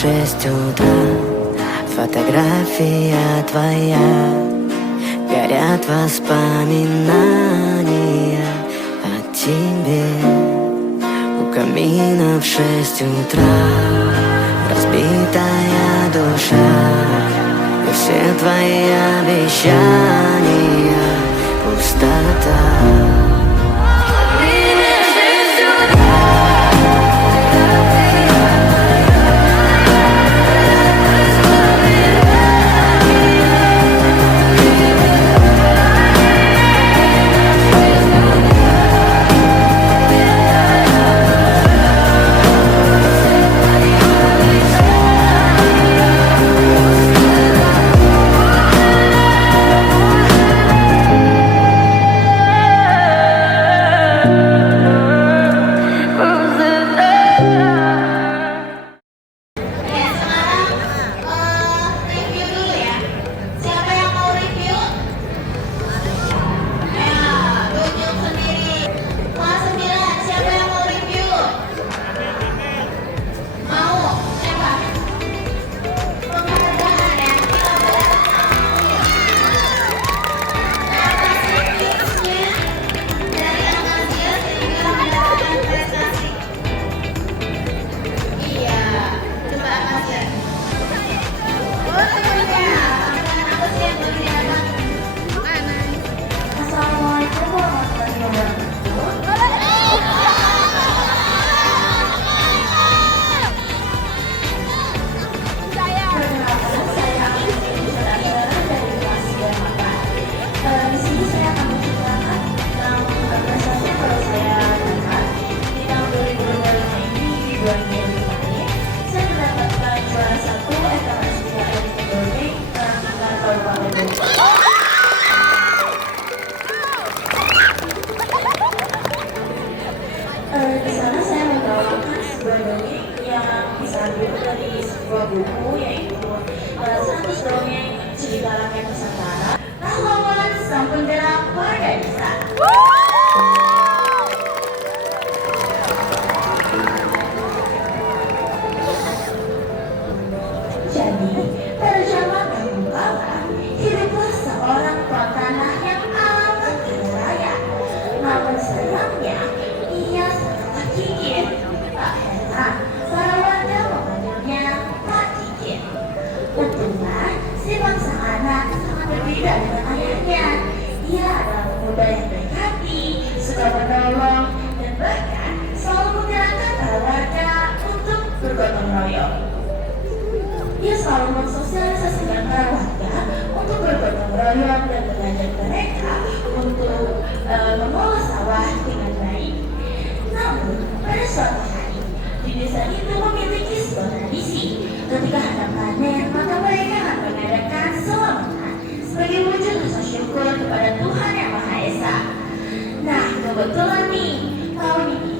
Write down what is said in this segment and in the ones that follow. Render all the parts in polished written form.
6 утра. Фотография твоя, горят воспоминания о тебе. У камина в 6 утра разбитая душа, и все твои обещания пустота. Di sana saya membawakan sebuah dongeng yang diambil dari sebuah buku, yaitu 100 dongeng cerita rakyat Nusantara. Pahlawan Sang Penggerak Warga Desa. Jadi, pada zaman dahulu kala, hiduplah seorang tuan tanah yang amat kaya raya. Namun sayangnya, ia sangat gigit. Tak heran, para warga memanggilnya Pak Gigit. Untunglah, si bangsa anak sangat berbeda dengan ayahnya. Ia adalah pemuda yang baik hati, suka menolong, dan bahkan selalu menggerakkan para warga untuk bergotong royong. Ia selalu mensosialisasikan para warga untuk bergotong royong dan mengajak mereka untuk mengolah sawah dengan baik. Namun, pada suatu hari, di desa itu memiliki sebuah tradisi. Ketika hendak panen, maka mereka akan mengadakan selamatan sebagai wujud rasa syukur kepada Tuhan Yang Maha Esa. Nah, kebetulan nih, tahun ini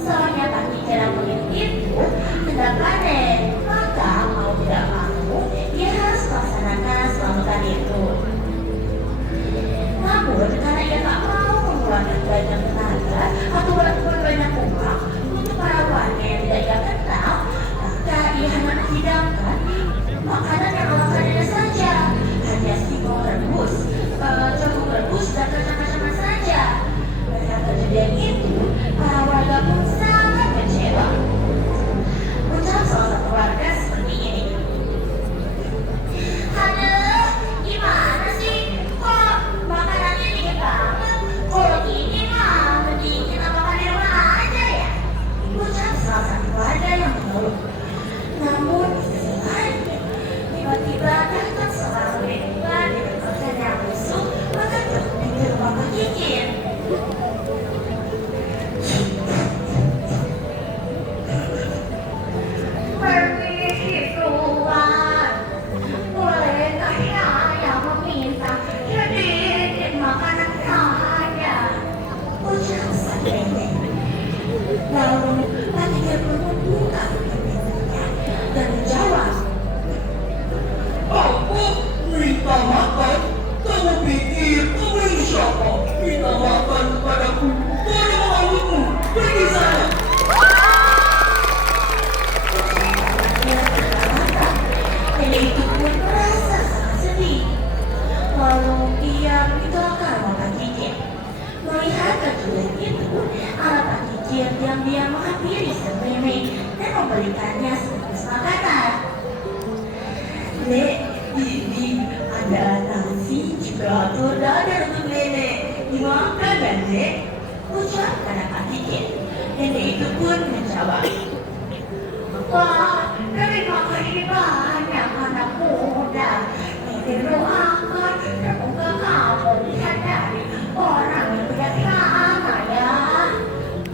seorang pagi kira itu hendak panen. Maka mau tidak mau, dia harus melaksanakan selamatan itu. Namun, karena ia tak mau mengeluarkan banyak tenaga atau banyak uang untuk para warga yang tidak ia kenal, maka ia hanya menghidangkan makanan yang ala kadarnya saja, hanya singkong rebus, jagung rebus, dan kacang-kacangan saja. Melihat kejadian itu, memberikannya sebungkus makanan. Nek, ini ada nasi juga ada untuk nenek. Dimakan kan, Nek? Ucap anak Kikir. Nenek itu pun menjawab, wah, terima kasih banyak anak muda. Nenek doakan semoga kamu bisa dari orang yang bijaksana ya.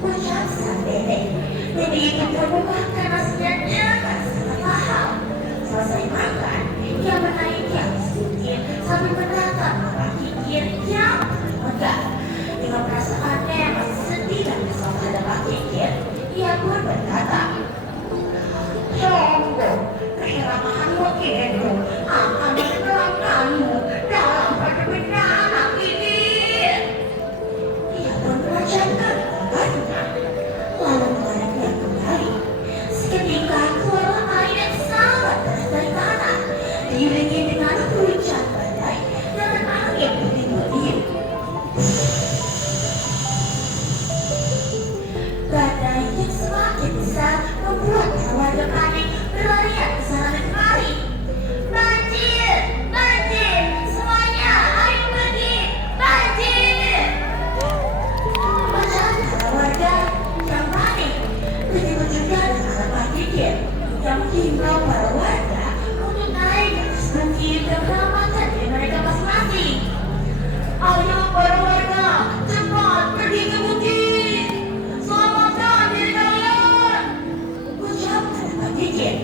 Ucap sang nenek. Nenek itu pun memakan nasinya dengan sangat paham. Selesai makan, ia menaiki atas bukit sambil menatap Bapak Kikir yang megah. Dengan perasaannya yang masih sedih dan kesal pada Pak Kikir, ia pun berkata, sungguh, keseramahanmu itu akan menenggelamkanmu dalam perkebunan ini. Ia pun melancarkan obatnya, lalu melarangnya kembali. Seketika keluarlah air yang sangat deras dari tanah, diiringi dengan hujan badai dan angin puting-puting. Badai yang semakin besar membuat warga panik berlarian ke sana dan kemari. Banjir! Banjir! Semuanya ayo pergi! Banjir! Ucap para warga yang panik. Begitu juga dengan Pak Kikir yang menghimbau para warga untuk naik ke atas bukit dan menyelamatkan diri mereka masing-masing. Ayo para warga, cepat pergi ke bukit! Selamatkan diri kalian! Ucap Pak Kikir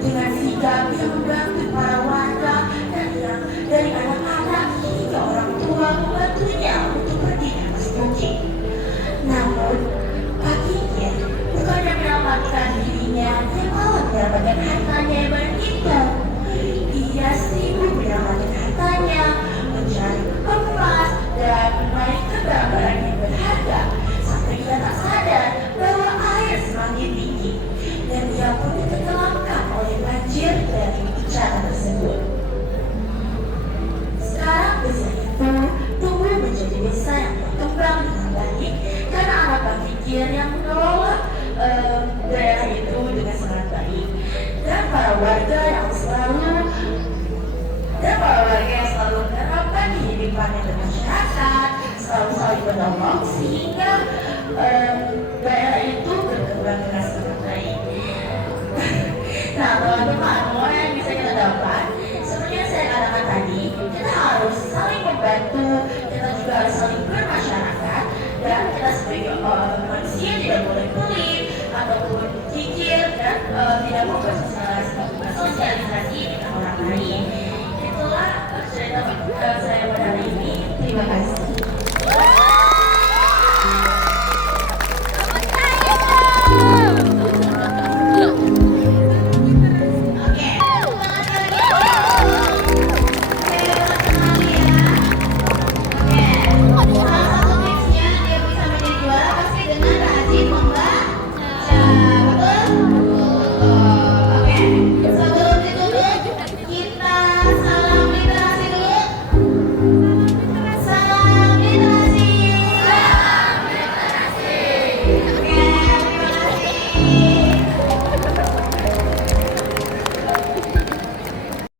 dengan sigap yang membantu para warga dari anak-anak hingga orang tua membantunya untuk pergi ke atas bukit. Namun, Pak Kikir bukannya menyelamatkan dirinya dan malah mendapatkan hartanya yang banyak itu. Ia sibuk menyelamatkan hartanya, mencari emas dan menaikkan barang-barang yang berharga sampai ia tak sadar bahwa air semakin tinggi dan ia pun ditenggelamkan oleh banjir dari bencana tersebut. Sekarang desa itu tumbuh menjadi desa yang berkembang dengan baik karena anak Pak Kikir yang mengelola daerah itu dengan sangat baik dan para warga yang selalu menerapkan kehidupannya bermasyarakat, selalu saling menolong sehingga daerah itu berkembang dengan sangat baik. Nah, teman-teman,